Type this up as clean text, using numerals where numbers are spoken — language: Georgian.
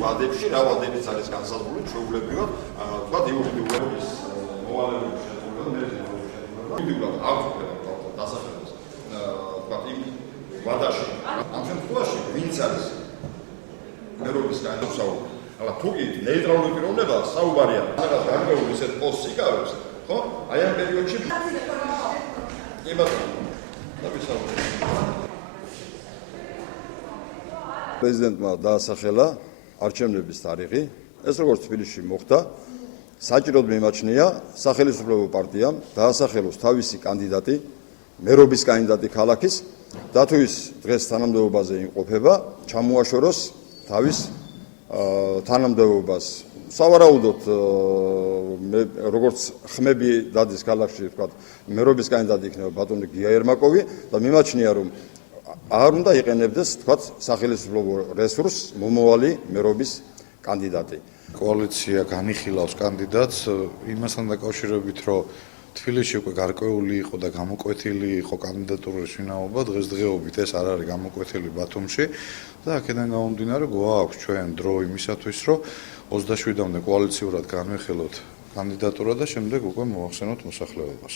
ვადებში, რა ვადებიც არის განსაზღვრული, ჩვეულებრივად, თქვათ იურიდიულობის მოვალეობის შესრულება, იურიდიულად აქვს დასახელებას, თქვათ იმ ვადაში. ამ შემთხვევაში ვინც არის მერობის განსაზღვრება, αλλά თუ კი ნეიტრალური პიროვნება საუბარია, რაღაც გარკვეული ისეთ პოსტს იკავებს, ხო? აი ამ პერიოდში კი ბატონო. პრეზიდენტმა დაასახელა არჩევნების თარიღი. ეს როგორც თბილისში მოხდა, საჭიროდ მიმაჩნია სახელმწიფო პარტიამ დაასახელოს თავისი კანდიდატი, მერობის კანდიდატი ქალაქის და თუ ის დღეს თანამდებობაზე იმყოფება, ჩამოაშოროს თავის თანამდებობას. სავარაუდოდ როგორც ხმები დადის ქალაქში, ვთქვათ, მერობის კანდიდატი იქნება ბატონი გია ერმაკოვი და მიმაჩნია, რომ არ უნდა იყენებდეს, ვთქვათ, სახელმწიფო რესურსს მომავალი მერობის კანდიდატი. კოალიცია განიხილავს კანდიდატს იმასთან დაკავშირებით, რომ თბილისში უკვე გარკვეული იყო და გამოკვეთილი იყო კანდიდატურის შინაობა, დღესდღეობით ეს არ არის გამოკვეთილი ბათუმში და აქედან გამომდინარე გვაქვს ჩვენ დრო იმისათვის, რომ 27-მდე კოალიციურად განვიხილოთ კანდიდატურა და შემდეგ უკვე მოახსენოთ მოსახლეობას.